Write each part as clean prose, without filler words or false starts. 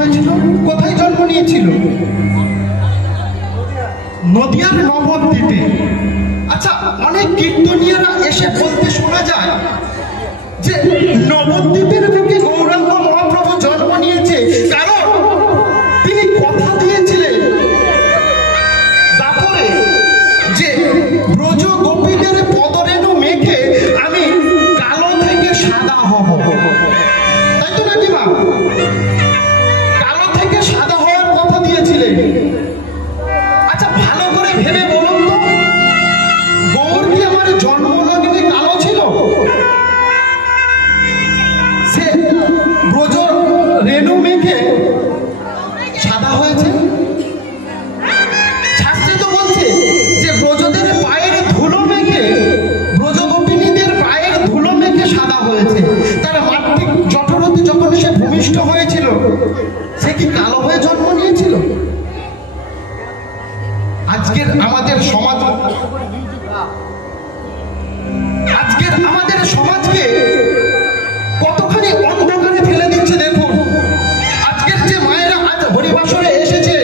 হয়েছিল? কোথায় জন্ম নিয়েছিল? নদিয়ার নবদ্বীপে। আচ্ছা, অনেক কীর্তনীয়রা এসে বলতে শোনা যায় যে নবদ্বীপের বুকে গৌরাঙ্গ মহাপ্রভু জন্ম নিয়েছে, কারণ তিনি কথা দিয়েছিলেন তারপরে যে ব্রজ গোপীদের পদরেণু মেখে আমি কালো থেকে সাদা হব। তাই তো নাকি মা? কালো থেকে সাদা হওয়ার কথা দিয়েছিলেন। আচ্ছা, ভালো করে ভেবে বলুন তো, গৌর কি আমার জন্মলগ্নে কালো ছিল? সে ব্রজ রেণু মেখে সাদা হয়েছে। শাস্ত্রে তো বলছে যে ব্রজদের পায়ের ধুলো মেখে, ব্রজ গোপিনীদের পায়ের ধুলো মেখে সাদা হয়েছে। তার মাতৃক জঠরতে যখন সে ভূমিষ্ঠ হয়েছিল, সে কি কালো হয়ে জন্ম নিয়েছিল? আজকের আমাদের সমাজকে কতখানি অন্ধকারে ফেলে দিচ্ছে দেখুন। আজকের যে মায়েরা আজ হরিবাসরে এসেছে,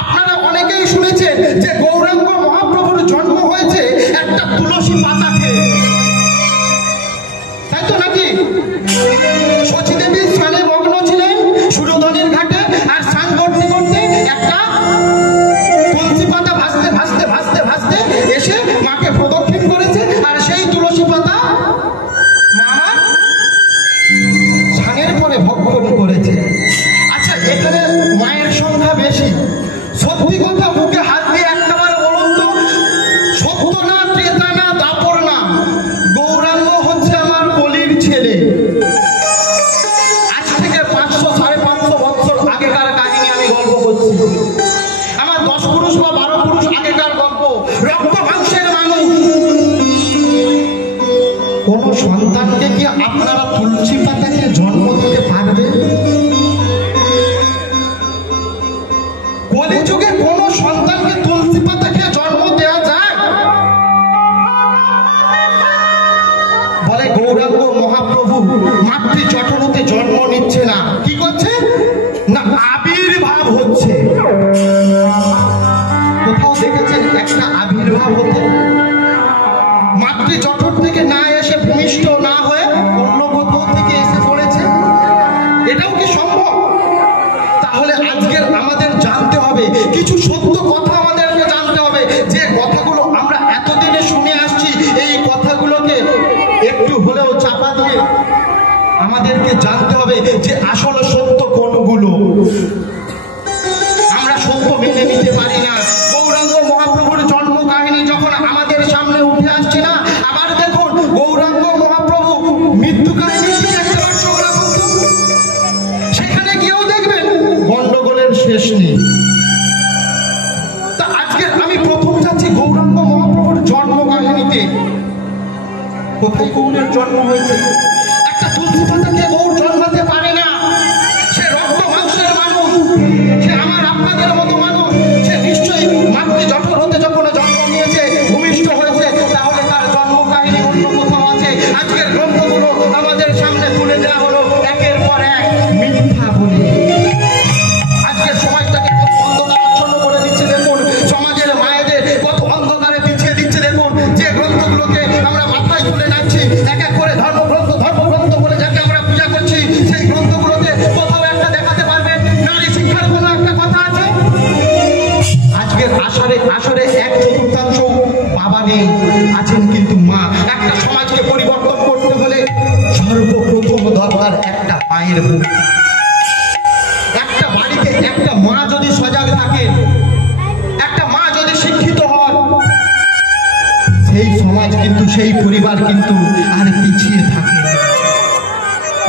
আপনারা অনেকেই শুনেছেন যে গৌরাঙ্গ মহাপ্রভুর জন্ম হয়েছে একটা তুলসী পাতা খেয়ে। তাই তো নাকি? শচীদেবী স্নানে মগ্ন ছিলেন সুরধনির ঘাটে, আর স্নান করতে করতে একটা তুলসী পাতা ভাসতে ভাসতে ভাসতে ভাসতে এসে মাকে প্রদক্ষিণ করেছে, আর সেই তুলসী পাতা মা স্নানের পরে ভক্ষণ করেছে। আচ্ছা, এখানে মায়ের সংখ্যা বেশি। সত্যি কথা মুখে হাত দিয়ে একটাবার বলুন তো, সত্য না, ত্রেতা না, দাপর না, গৌরাঙ্গ হচ্ছে আমার কলির ছেলে। আজ থেকে 500-550 বছর আগেকার কাহিনী আমি গল্প করছি। আমার 10 পুরুষ বা 12 পুরুষ আগেকার গল্প। রক্ত মাংসের মানুষ। কোন সন্তানকে কি আপনারা তুলসী পাতাকে জন্ম দিতে পারবে? কলিযুগে কোন সন্তানকে তুলসী পাতাকে জন্ম দেওয়া যায়? বলে গৌরাঙ্গ মহাপ্রভু মাতৃ জঠরতে জন্ম নিচ্ছে না, কি করছে না, আবির্ভাব হচ্ছে। কোথাও দেখেছেন একটা আবির্ভাব হতে? মাতৃ জঠর থেকে না এসে ভূমিষ্ঠ না হয়ে অন্য কোথাও থেকে এসে পড়েছে? এটাও কি সম্ভব? তাহলে আজকের আমাদের জানতে হবে কিছু সত্য কথা, আমাদেরকে জানতে হবে যে কথাগুলো আমরা এতদিনে শুনে আসছি, এই কথাগুলোকে একটু হলেও চাপা দিয়ে আমাদেরকে জানতে হবে যে আসলে সত্য কোনগুলো। আমরা সত্য মেনে নিতে পারি না। গৌরাঙ্গ মহাপ্রভুর জন্ম কাহিনী যখন আমাদের সামনে উঠে আসছে না, আবার দেখুন গৌরাঙ্গ মহাপ্রভু মৃত্যু কাহিনী সেখানে গিয়েও দেখবেন গন্ডগোলের শেষ নেই। তা আজকে আমি প্রথম যাচ্ছি গৌরাঙ্গ মহাপ্রভুর জন্ম কাহিনীতে। কোথায় গৌরের জন্ম হয়েছে? একটা তুলসী পাতাকে গৌর জন্মাতে পারে না। সে রক্ত মাংসের মানুষ, সে আমার আপনাদের মতো মানুষ। সে নিশ্চয়ই মাতৃ জঠর হতে যখন জন্ম নিয়েছে, ভূমিষ্ঠ হয়েছে, তাহলে তার জন্ম কাহিনী অন্য কোথাও আছে। আজকের গ্রন্থগুলো আমাদের সামনে তুলে দেওয়া হলো একের পর এক মিথ্যা বলে। আজকের সমাজটাকে কত অন্ধকারাচ্ছন্ন করে দিচ্ছে দেখুন, সমাজের মায়েদের কত অন্ধকারে পিছিয়ে দিচ্ছে দেখুন। যে গ্রন্থগুলোকে আমরা মাথায় তুলে নাচ্ছি, এক এক করে ধর্মগ্রন্থ বলে যাকে আমরা পূজা করছি, সেই গ্রন্থগুলোতে কোথাও একটা দেখাতে পারবেন নারী শিক্ষার কোনো একটা কথা আছে? আজকের আসরে 1/4 বাবা নেই, আছেন কিন্তু মা। একটা সমাজকে পরিবর্তন করতে হলে সর্বপ্রথম দরকার একটা মায়ের ভূমিকা। একটা বাড়িতে একটা মা যদি সজাগ থাকে, একটা মা যদি শিক্ষিত হন, সেই সমাজ কিন্তু, সেই পরিবার কিন্তু আর পিছিয়ে থাকে।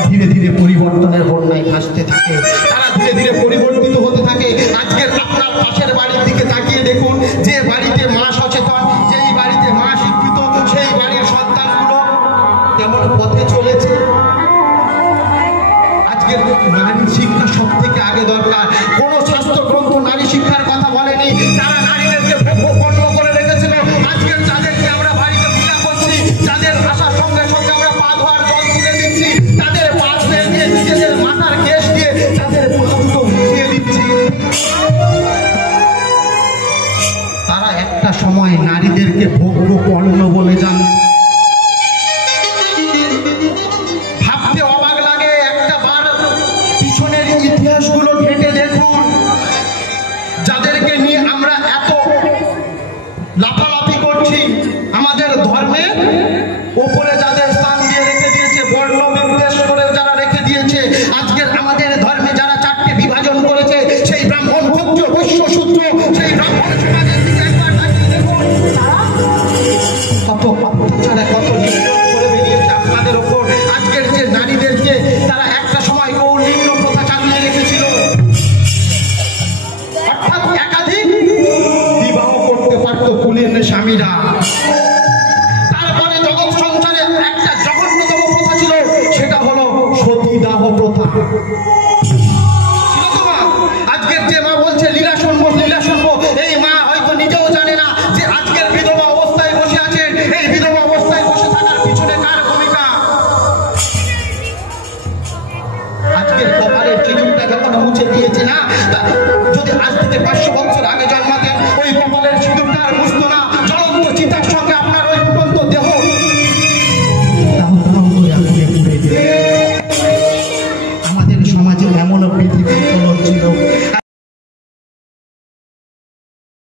ধীরে ধীরে পরিবর্তনের বন্যায় ভাসতে থাকে, তারা ধীরে ধীরে পরিবর্তিত হতে থাকে। আজকের আপনার পাশের বাড়ির দিকে তাকিয়ে দেখুন, যে বাড়িতে মা সচেতন, যেই বাড়িতে মা শিক্ষিত, সেই বাড়ির সন্তানগুলো কেমন পথে চলেছে। আজকের নারী শিক্ষা সব থেকে আগে দরকার। কোন শাস্ত্র গ্রন্থ নারী শিক্ষার কথা বলেনি। তারা নারীদেরকে বন্ধ করে রেখেছিল। আজকের যাদেরকে আমরা বাড়িতে পূজা করছি, যাদের আসার সঙ্গে সঙ্গে আমরা পা ধোয়ার জল তুলে দিচ্ছি, তাদের পা ধুয়ে দিয়ে নিজেদের মাথার কেশ দিয়ে তাদের পা সময় নারীদেরকে ভোগ্য পণ্য বলে জানে। ভাবতে অবাক লাগে, একটা বার পিছনের ইতিহাসগুলো ঘেঁটে দেখুন। যাদেরকে নিয়ে আমরা এত লাফালাফি করছি, আমাদের ধর্মের ওপরে যাদের স্থান দিয়ে রেখে দিয়েছে, বর্ণ বিদ্বেষ করে যারা রেখে দিয়েছে, আজকের আমাদের ধর্মে যারা চারটে বিভাজন করেছে, সেই ব্রাহ্মণ, ক্ষত্রিয়, বৈশ্য, শূদ্র, সেই ব্রাহ্মণ সমাজের দিকে একবার তাকিয়ে দেখুন, কত অত্যাচারে, কত নির্যাতন করে বেরিয়েছে আপনাদের ওপর। আজকের যে নারীদেরকে তারা একটা সময় কৌলিন্য প্রথা চালিয়ে রেখেছিল, অর্থাৎ একাধিক বিবাহ করতে পারত কুলীন স্বামীরা। তারপরে জগৎ সংসারে একটা জঘন্যতম প্রথা ছিল, সেটা হলো সতীদাহ প্রথা। ছিল তো মা? আজকের যে মা বলছে লীলা শুনবো, লীলা শুনবো, এই মা হয়তো নিজেও জানে না যে আজকের বিধবা অবস্থায় বসে আছেন, এই বিধবা অবস্থায় বসে থাকার পিছনে কার ভূমিকা। আজকের কপালের চিরুনটা যখন মুছে দিয়েছে না, যদি আজ থেকে 500 বছর আগে জন্মাতেন,